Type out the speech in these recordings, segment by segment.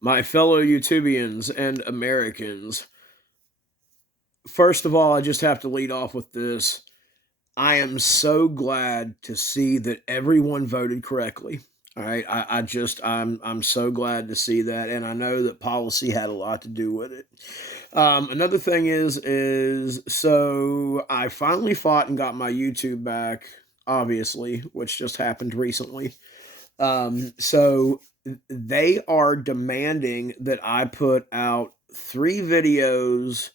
My fellow YouTubians and Americans, first of all, I just have to lead off with this. I am so glad to see that everyone voted correctly. All right, I'm so glad to see that, and I know that policy had a lot to do with it. Another thing is so I finally fought and got my YouTube back, obviously, which just happened recently. So they are demanding that I put out 3 videos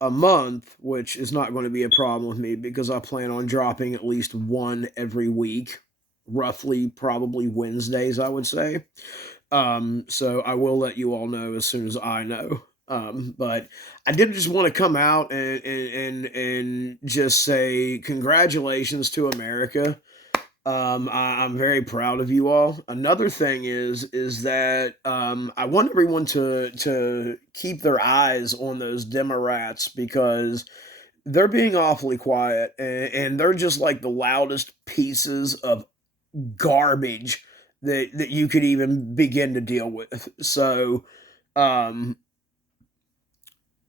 a month, which is not going to be a problem with me because I plan on dropping at least one every week, roughly probably Wednesdays, I would say. So I will let you all know as soon as I know. But I did just want to come out and just say congratulations to America. I'm very proud of you all. Another thing is that I want everyone to keep their eyes on those Democrats because they're being awfully quiet and they're just like the loudest pieces of garbage that you could even begin to deal with. So, um,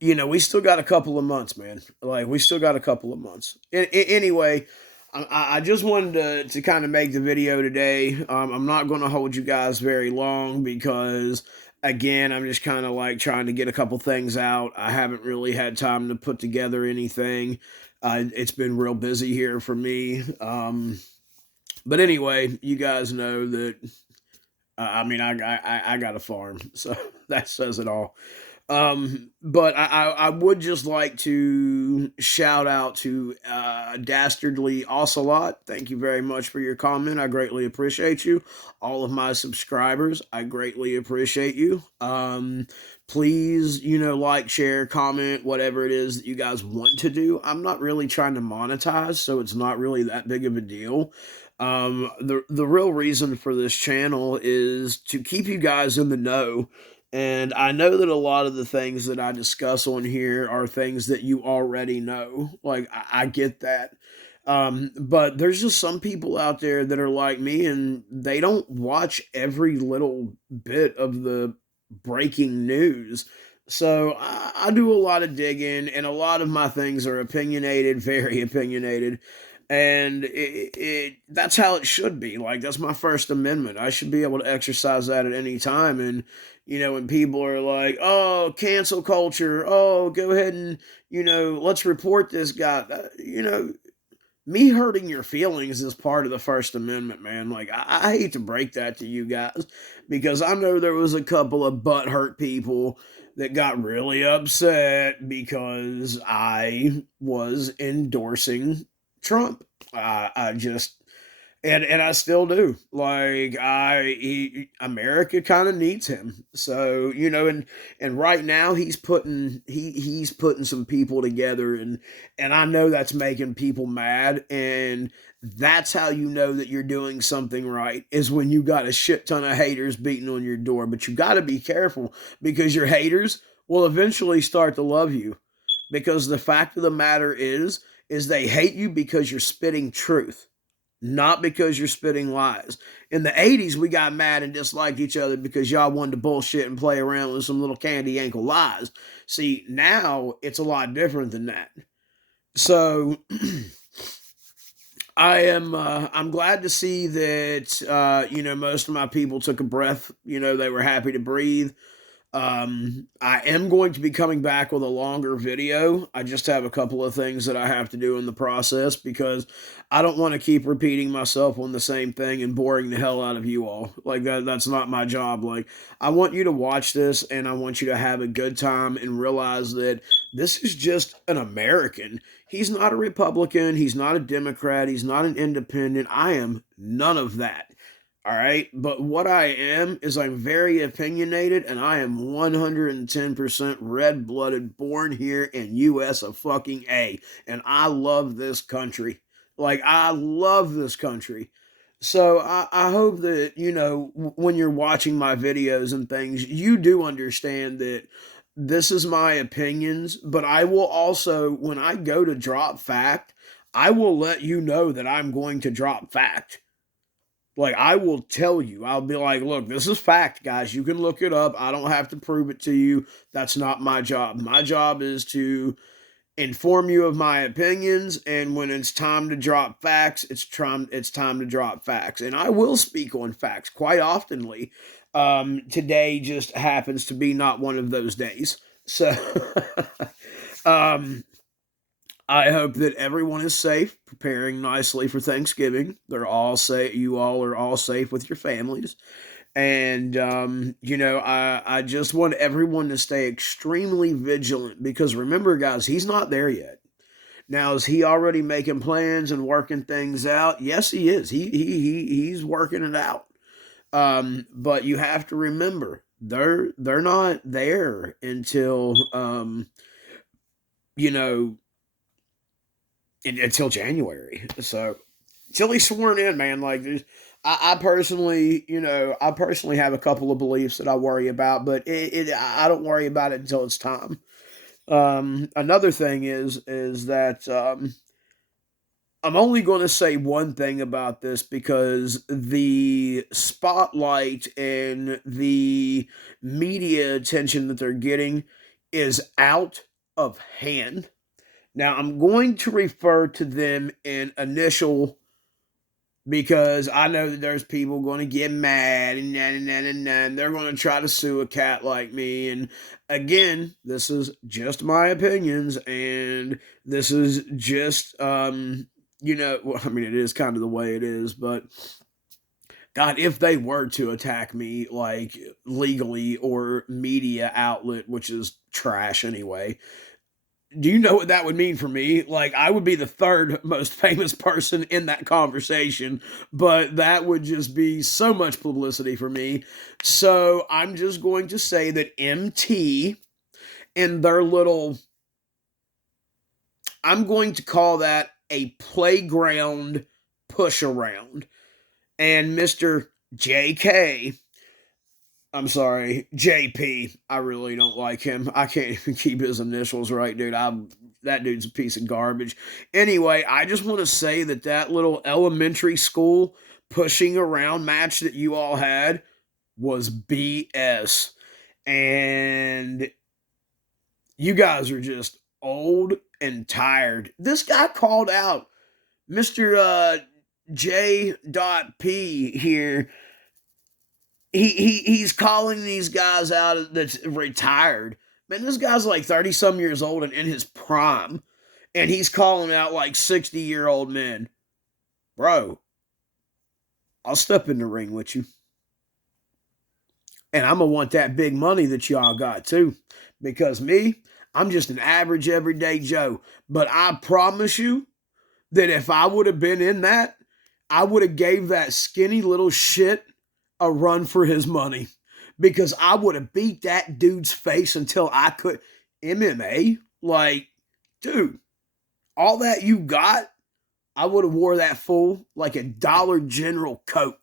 we still got a couple of months, man. Like we still got a couple of months. Anyway, I just wanted to kind of make the video today. I'm not going to hold you guys very long because, again, I'm just kind of like trying to get a couple things out. I haven't really had time to put together anything. It's been real busy here for me. But anyway, you guys know that. I got a farm, so that says it all. But I would just like to shout out to Dastardly Ocelot. Thank you very much for your comment. I greatly appreciate you. All of my subscribers, I greatly appreciate you. Please, like, share, comment, whatever it is that you guys want to do. I'm not really trying to monetize, so it's not really that big of a deal. The real reason for this channel is to keep you guys in the know, and I know that a lot of the things that I discuss on here are things that you already know. Like, I get that. But there's just some people out there that are like me and they don't watch every little bit of the breaking news. So I do a lot of digging, and a lot of my things are opinionated, very opinionated. And that's how it should be. Like, that's my First Amendment. I should be able to exercise that at any time. And when people are like, oh, cancel culture, oh, go ahead and, let's report this guy. Me hurting your feelings is part of the First Amendment, man. Like, I hate to break that to you guys because I know there was a couple of butthurt people that got really upset because I was endorsing Trump. I just and I still do. Like America kind of needs him. So and right now he's putting some people together, and I know that's making people mad, and that's how you know that you're doing something right is when you got a shit ton of haters beating on your door. But you got to be careful because your haters will eventually start to love you, because the fact of the matter is they hate you because you're spitting truth, not because you're spitting lies. In the 80s, we got mad and disliked each other because y'all wanted to bullshit and play around with some little candy ankle lies. See, now it's a lot different than that. So I'm glad to see that most of my people took a breath. They were happy to breathe. I am going to be coming back with a longer video. I just have a couple of things that I have to do in the process because I don't want to keep repeating myself on the same thing and boring the hell out of you all. Like that's not my job. Like, I want you to watch this and I want you to have a good time and realize that this is just an American. He's not a Republican, he's not a Democrat, he's not an independent. I am none of that. All right. But what I am is I'm very opinionated and I am 110% red blooded, born in US of fucking A. And I love this country. Like, I love this country. So I hope that, when you're watching my videos and things, you do understand that this is my opinions, but I will also, when I go to drop fact, I will let you know that I'm going to drop fact. Like, I will tell you, I'll be like, look, this is fact, guys. You can look it up. I don't have to prove it to you. That's not my job. My job is to inform you of my opinions, and when it's time to drop facts, it's time to drop facts. And I will speak on facts quite oftenly. Today just happens to be not one of those days. So um I hope that everyone is safe, preparing nicely for Thanksgiving. They're all safe. You all are all safe with your families. And, I just want everyone to stay extremely vigilant because remember, guys, he's not there yet. Now, is he already making plans and working things out? Yes, he is. He's working it out. But you have to remember, they're not there until, you know, until January. So till he's sworn in, man, like I personally, I personally have a couple of beliefs that I worry about, but I don't worry about it until it's time. Another thing is that I'm only going to say one thing about this because the spotlight and the media attention that they're getting is out of hand. Now, I'm going to refer to them in initial because I know that there's people going to get mad and they're going to try to sue a cat like me. And again, this is just my opinions, and this is just well, I mean, it is kind of the way it is, but God, if they were to attack me like legally or media outlet, which is trash anyway, do you know what that would mean for me? Like, I would be the third most famous person in that conversation, but that would just be so much publicity for me. So I'm just going to say that MT and their little, I'm going to call that a playground push around. And Mr. JK, I'm sorry, JP. I really don't like him. I can't even keep his initials right, dude. That dude's a piece of garbage. Anyway, I just want to say that little elementary school pushing around match that you all had was BS. And you guys are just old and tired. This guy called out Mr. J.P. here. He's calling these guys out that's retired. Man, this guy's like 30 some years old and in his prime. And he's calling out like 60-year-old men. Bro, I'll step in the ring with you. And I'm going to want that big money that y'all got too. Because me, I'm just an average everyday Joe. But I promise you that if I would have been in that, I would have gave that skinny little shit a run for his money because I would have beat that dude's face until I could. MMA, like, dude, all that you got, I would have wore that fool like a Dollar General coat.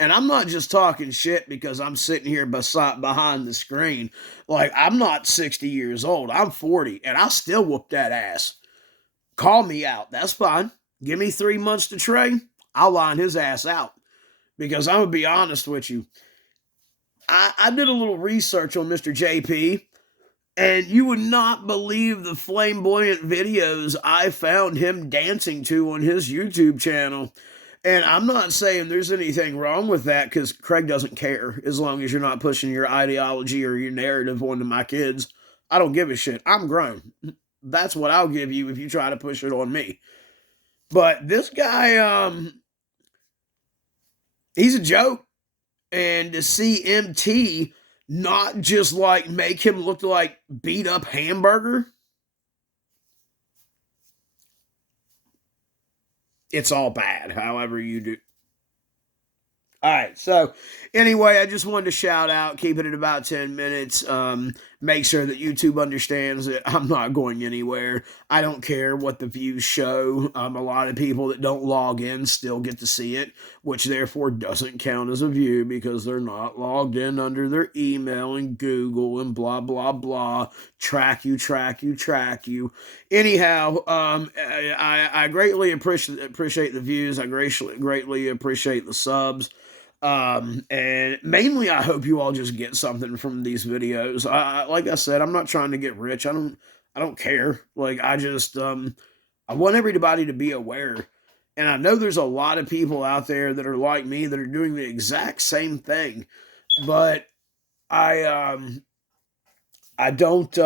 And I'm not just talking shit because I'm sitting here behind the screen. Like, I'm not 60 years old. I'm 40, and I still whoop that ass. Call me out. That's fine. Give me 3 months to train. I'll line his ass out. Because I'm going to be honest with you. I did a little research on Mr. JP, and you would not believe the flamboyant videos I found him dancing to on his YouTube channel. And I'm not saying there's anything wrong with that because Craig doesn't care as long as you're not pushing your ideology or your narrative onto my kids. I don't give a shit. I'm grown. That's what I'll give you if you try to push it on me. But this guy, he's a joke. And to see MT not just like make him look like beat up hamburger, it's all bad, however you do. All right. So, anyway, I just wanted to shout out, keep it at about 10 minutes. Make sure that YouTube understands that I'm not going anywhere. I don't care what the views show. A lot of people that don't log in still get to see it, which therefore doesn't count as a view because they're not logged in under their email and Google and blah, blah, blah. Track you, track you, track you. Anyhow, I greatly appreciate the views. I greatly appreciate the subs. And mainly I hope you all just get something from these videos. Like I said, I'm not trying to get rich. I don't care. Like I just I want everybody to be aware. And I know there's a lot of people out there that are like me that are doing the exact same thing. But I I don't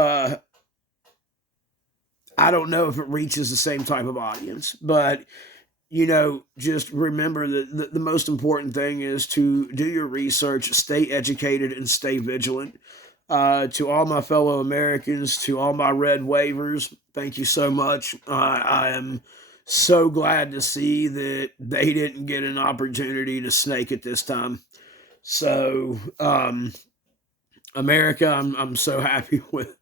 I don't know if it reaches the same type of audience, but just remember that the most important thing is to do your research, stay educated, and stay vigilant. To all my fellow Americans, to all my red waivers, thank you so much. I am so glad to see that they didn't get an opportunity to snake it this time. So, America, I'm so happy with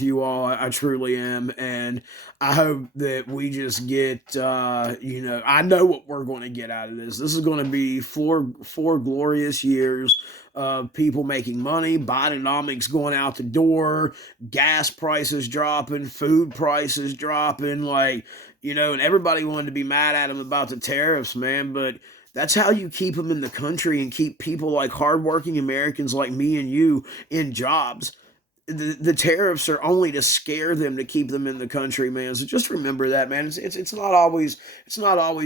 you all. I truly am, and I hope that we just get. I know what we're going to get out of this. This is going to be four glorious years of people making money, Bidenomics going out the door, gas prices dropping, food prices dropping, and everybody wanted to be mad at him about the tariffs, man, but that's how you keep them in the country and keep people like hardworking Americans like me and you in jobs. The tariffs are only to scare them to keep them in the country, man. So just remember that, man. It's not always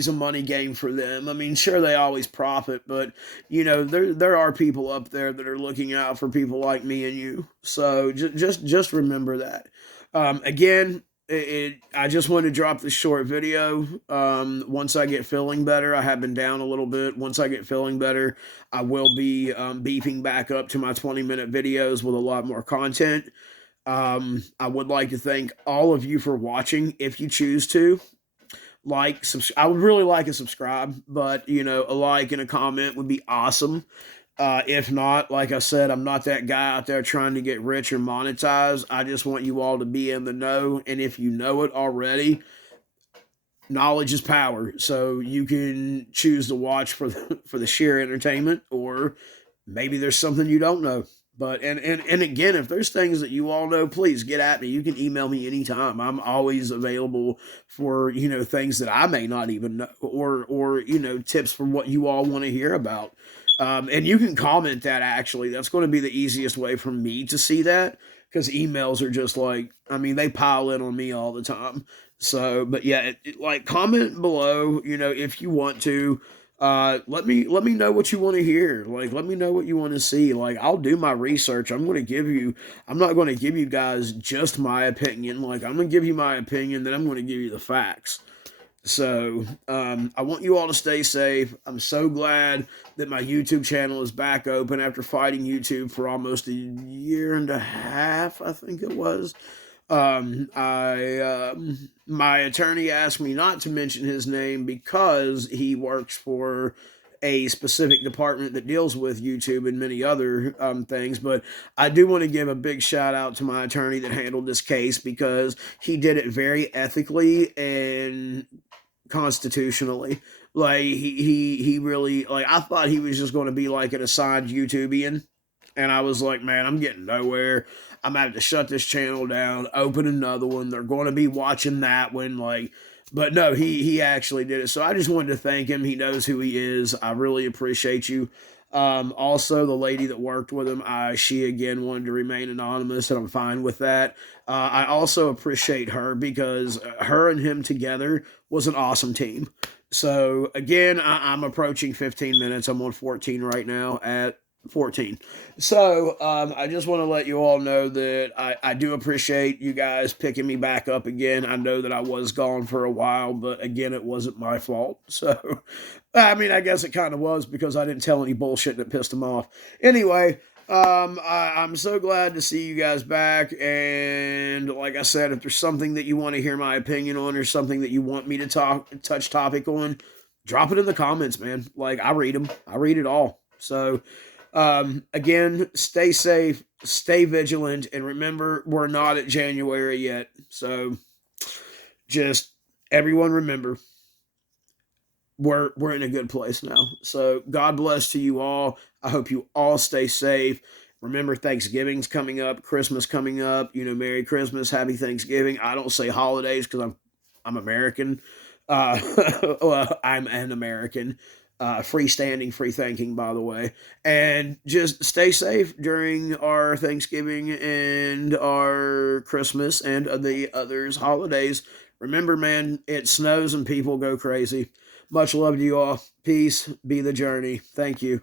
a money game for them. I mean, sure they always profit, but there are people up there that are looking out for people like me and you. So just remember that. Again, I just wanted to drop this short video. Once I get feeling better, I have been down a little bit. Once I get feeling better, I will be beefing back up to my 20-minute videos with a lot more content. I would like to thank all of you for watching. If you choose to I would really like a subscribe, but a like and a comment would be awesome. If not, like I said, I'm not that guy out there trying to get rich or monetize. I just want you all to be in the know. And if you know it already, knowledge is power. So you can choose to watch for the sheer entertainment, or maybe there's something you don't know. But and again, if there's things that you all know, please get at me. You can email me anytime. I'm always available for things that I may not even know, or tips for what you all want to hear about. And you can comment that actually. That's going to be the easiest way for me to see that, because emails are just they pile in on me all the time. So, but yeah, comment below, if you want to. Let me know what you want to hear. Let me know what you want to see. I'll do my research. I'm not going to give you guys just my opinion. I'm going to give you my opinion, then I'm going to give you the facts. So, I want you all to stay safe. I'm so glad that my YouTube channel is back open after fighting YouTube for almost a year and a half, I think it was. My attorney asked me not to mention his name because he works for a specific department that deals with YouTube and many other things. But I do want to give a big shout out to my attorney that handled this case, because he did it very ethically and constitutionally. He really, I thought he was just going to be like an assigned YouTubian, and I was like, man, I'm getting nowhere. I'm gonna have to shut this channel down, open another one. They're going to be watching that one, but no, he actually did it. So I just wanted to thank him. He knows who he is. I really appreciate you. Also, the lady that worked with him, she again wanted to remain anonymous, and I'm fine with that. I also appreciate her, because her and him together was an awesome team. So again, I'm approaching 15 minutes. I'm on 14 right now at 14. So I just want to let you all know that I do appreciate you guys picking me back up again. I know that I was gone for a while, but again, it wasn't my fault. So, I guess it kind of was, because I didn't tell any bullshit that pissed them off. Anyway, I'm so glad to see you guys back. And like I said, if there's something that you want to hear my opinion on, or something that you want me to touch topic on, drop it in the comments, man. Like, I read them. I read it all. So, again, stay safe, stay vigilant, and remember, we're not at January yet. So, just everyone remember, we're in a good place now. So, God bless to you all. I hope you all stay safe. Remember, Thanksgiving's coming up, Christmas coming up. Merry Christmas, Happy Thanksgiving. I don't say holidays because I'm American. Well, I'm an American. Freestanding, free thinking, by the way. And just stay safe during our Thanksgiving and our Christmas and the others holidays. Remember, man, it snows and people go crazy. Much love to you all. Peace be the journey. Thank you.